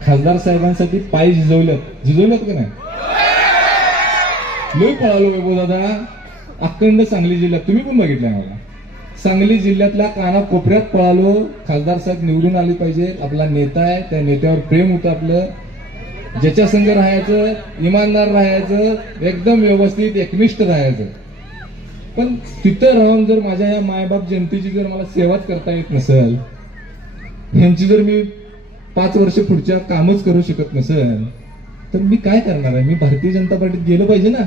खासदार साहेबांसाठी पाय झिजवलं झिजवलं का नाही? लय पळालो वैभव दादा. अखंड सांगली जिल्ह्यात. तुम्ही पण बघितलं मला. सांगली जिल्ह्यातल्या काना कोपऱ्यात पळालो. खासदार साहेब निवडून आले पाहिजे. आपला नेता आहे. त्या नेत्यावर प्रेम होतं आपलं. ज्याच्या संघ राहायचं इमानदार राहायचं एकदम व्यवस्थित एकनिष्ठ राहायचं. पण तिथं राहून जर माझ्या या मायबाप जनतेची जर मला सेवाच करता येत नसेल यांची जर मी पाच वर्ष पुढच्या कामच करू शकत नसेल. तर मी काय करणार आहे? मी भारतीय जनता पार्टीत गेलो पाहिजे ना?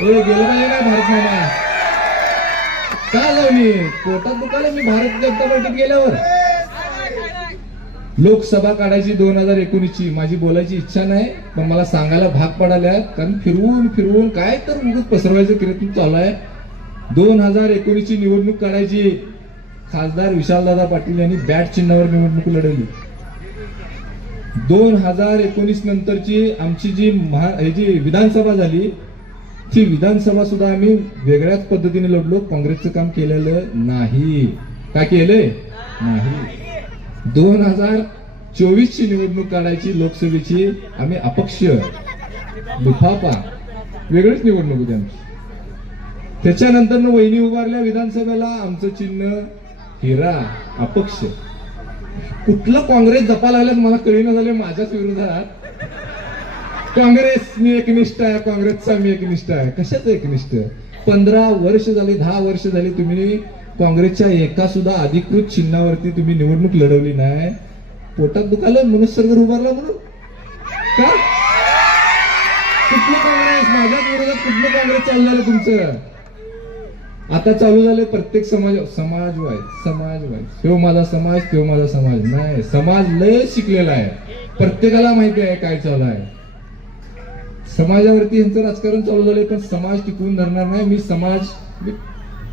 ए गेलो पाहिजे ना भारत मामा. का मी? पोटात दुखायला मी भारतीय जनता पार्टीत गेल्यावर. लोकसभा काढायची दोन हजार एकोणीसची. माझी बोलायची इच्छा नाही पण मला सांगायला भाग पडाल्या कारण फिरवून फिरवून काय तर उगच पसरवायचं प्रयत्न चालू आहे. दोन हजार एकोणीसची निवडणूक काढायची. खासदार विशालदादा पाटील यांनी बॅट चिन्हावर निवडणूक लढवली. दोन हजार एकोणीस नंतरची आमची जी महा हे जी विधानसभा झाली ती विधानसभा सुद्धा आम्ही वेगळ्याच पद्धतीने लढलो. काँग्रेसचं काम केलेलं नाही. काय केलंय नाही. दोन हजार चोवीसची निवडणूक काढायची लोकसभेची आम्ही अपक्ष दुफापा वेगळीच निवडणूक होती आमची. त्याच्यानंतर वहिनी उभारल्या विधानसभेला आमचं चिन्ह हिरा अपक्ष. कुठलं काँग्रेस जपा लागल्यात मला कळीना झाले माझ्याच विरोधात. काँग्रेस मी एकनिष्ठ आहे काँग्रेसचा मी एकनिष्ठ आहे. कशाच एकनिष्ठ? पंधरा वर्ष झाली दहा वर्ष झाली तुम्ही काँग्रेसच्या एका सुद्धा अधिकृत चिन्हावरती तुम्ही निवडणूक लढवली नाही. पोटात दुखालं मनुष्य उभारला म्हणून. का? कुठलं काँग्रेस? माझ्याच विरोधात कुठलं काँग्रेस चाललं तुमचं? आता चालू झाले प्रत्येक समाज समाज वाय समाज तो माझा समाज तो माझा समाज. नाही समाज लय शिकलेला आहे. प्रत्येकाला माहिती आहे काय चालू आहे. समाजावरती यांचं राजकारण चालू झाले पण समाज टिकवून धरणार नाही. मी समाज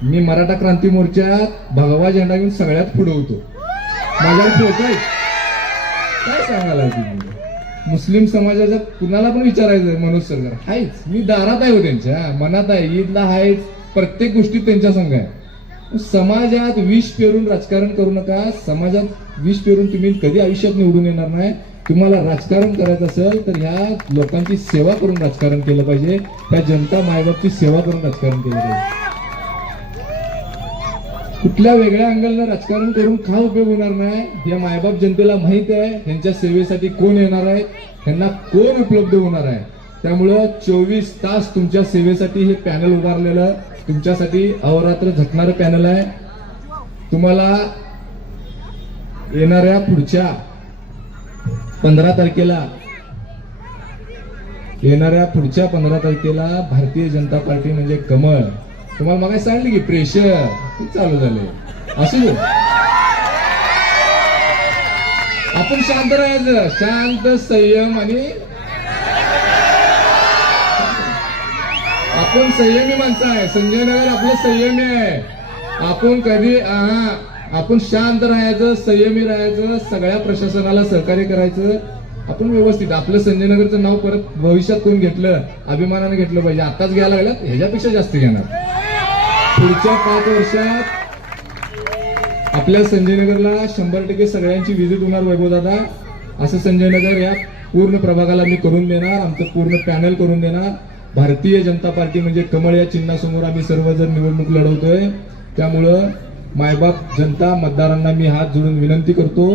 मी- मराठा क्रांती मोर्चात भगवा झेंडा घेऊन सगळ्यात पुढे होतो. माझ्यावर फोटो काय सांगायला तुम्ही? मुस्लिम समाजाचा कुणाला पण विचारायचं मनोज सरकार? हायच. मी दारात आहे हो त्यांच्या. मनात आहे. ईदला आहेच प्रत्येक गोष्टीत त्यांच्या संघ आहे. समाजात विष पेरून राजकारण करू नका. समाजात विष पेरून तुम्ही कधी आयुष्यात निवडून येणार नाही. तुम्हाला राजकारण करायचं असेल तर ह्या लोकांची सेवा करून राजकारण केलं पाहिजे. त्या जनता मायबापची सेवा करून राजकारण केलं पाहिजे. कुठल्या वेगळ्या अँगलनं राजकारण करून का उपयोग होणार नाही हे मायबाप जनतेला माहीत आहे. त्यांच्या सेवेसाठी कोण येणार आहे? त्यांना कोण उपलब्ध होणार आहे? त्यामुळं चोवीस तास तुमच्या सेवेसाठी हे पॅनल उभारलेलं तुमच्यासाठी अहोरात्र झटणारं पॅनल आहे. तुम्हाला येणाऱ्या पुढच्या पंधरा तारखेला येणाऱ्या पुढच्या पंधरा तारखेला भारतीय जनता पार्टी म्हणजे कमळ. तुम्हाला मग सांगितलं की प्रेशर चालू झाले असू दे. आपण शांत राहायचं. शांत संयम आणि आपण संयमी माणसं आहे. संजय नगर आपलं संयमी आहे. आपण कधी हा आपण शांत राहायचं संयमी राहायचं सगळ्या प्रशासनाला सहकार्य करायचं आपण व्यवस्थित. आपलं संजय नगरचं नाव परत भविष्यात कोण घेतलं अभिमानाने घेतलं पाहिजे. आताच घ्यायला लागलं ह्याच्यापेक्षा जास्त घेणार. पुढच्या पाच वर्षात आपल्या संजय नगरला शंभर टक्के सगळ्यांची व्हिजिट होणार वैभव दादा असं संजय नगर या पूर्ण प्रभागाला मी करून देणार आमचं पूर्ण पॅनल करून देणार. भारतीय जनता पार्टी म्हणजे कमळ या चिन्हासमोर आम्ही सर्वजण निवडणूक लढवतोय. त्यामुळं मायबाप जनता मतदारांना मी हात जोडून विनंती करतो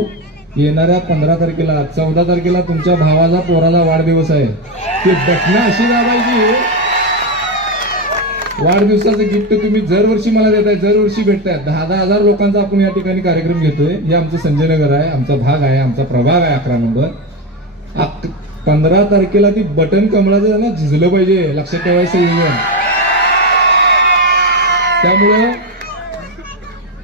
येणाऱ्या पंधरा तारखेला चौदा तारखेला तुमच्या भावाचा पोराला वाढदिवस आहे. ते बटणं अशी दाबायची. वाढदिवसाचं गिफ्ट तुम्ही दरवर्षी मला देताय दरवर्षी भेटताय. दहा दहा हजार लोकांचा आपण या ठिकाणी कार्यक्रम घेतोय. हे आमचं संजय नगर आहे आमचा भाग आहे आमचा प्रभाग आहे अकरा नंबर. पंधरा तारखेला ती बटन कमळाचं ना झिजलं पाहिजे लक्षात ठेवायचं सगळेजण. त्यामुळं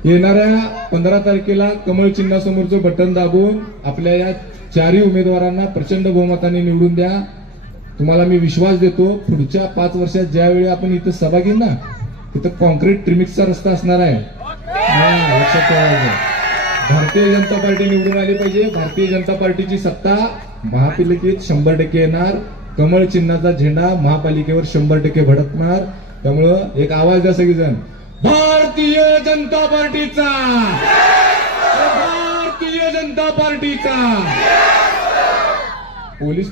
येणाऱ्या पंधरा तारखेला कमळ चिन्हासमोरचं बटन दाबून आपल्या या चारही उमेदवारांना प्रचंड बहुमताने निवडून द्या. तुम्हाला मी विश्वास देतो पुढच्या पाच वर्षात ज्यावेळी आपण इथं सभा घेऊ ना तिथं कॉन्क्रीट ट्रिमिक्सचा रस्ता असणार आहे. लक्षात ठेवायचं. भारतीय जनता पार्टी निवडून आली पाहिजे. भारतीय जनता पार्टीची सत्ता महापालिकेत शंभर टक्के येणार. कमळ चिन्हाचा झेंडा महापालिकेवर शंभर टक्के भडकणार. त्यामुळं एक आवाज द्या सगळेजण. भारतीय जनता पार्टीचा! भारतीय जनता पार्टीचा! पोलीस